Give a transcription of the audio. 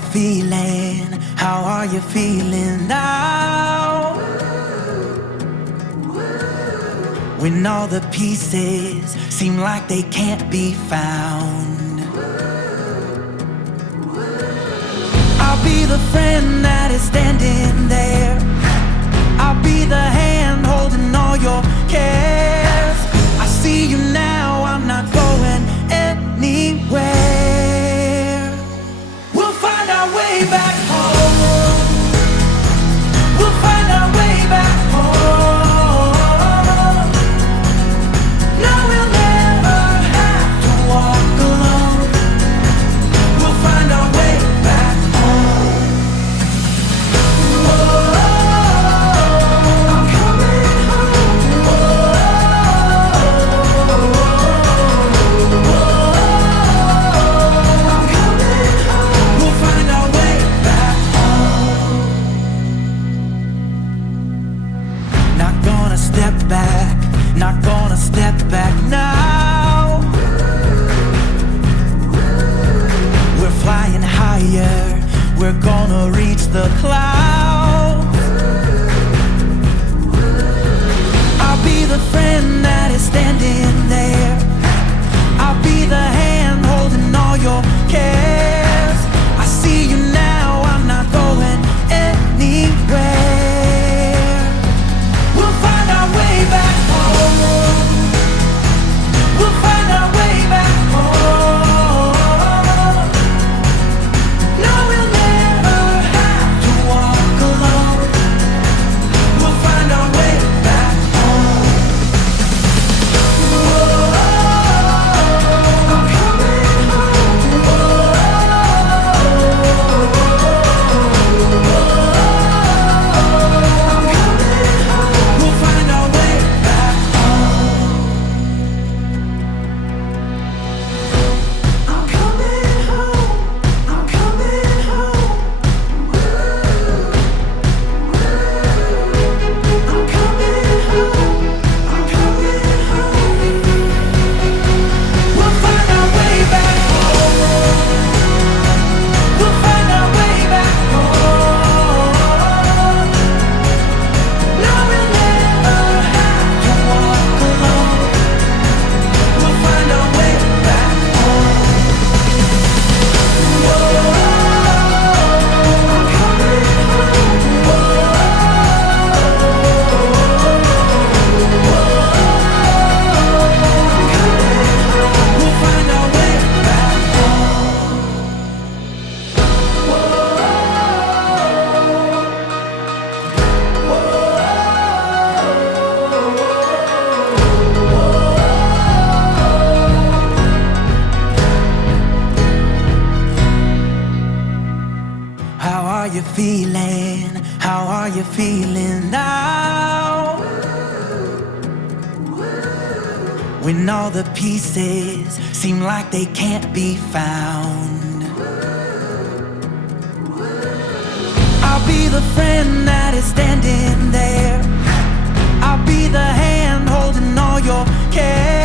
feeling? How are you feeling now? When all the pieces seem like they can't be found, I'll be the friend that is standing there. I'll be the hand holding all your cares. I see you now, I'm not going anywhere. We'll find our way back home. We'll find our way back home. No, we'll never have to walk alone. We'll find our way back home. Whoa, I'm coming home. I'm coming home. We'll find our way back home. Not gonna step back, not gonna step back now. We're flying higher, we're gonna reach the clouds. I'll be the friend that is standing there. I'll be the hand holding all your cares. I see you now, I'm not going anywhere. We'll find our way back home. We'll find our way back home. No, we'll never have to walk alone. We'll find our way back home. Whoa, I'm coming home. I'm coming home. We'll find our way back home. I'm coming home. I'm coming home. I'm coming home. I'm coming home. We'll find our way back home. We'll find our way back home. No, we'll never have to walk alone. We'll find our way back home. Whoa, I'm coming home. We'll find our way back home. How are you feeling? How are you feeling now? When all the pieces seem like they can't be found, I'll be the friend that is standing there. I'll be the hand holding all your cares.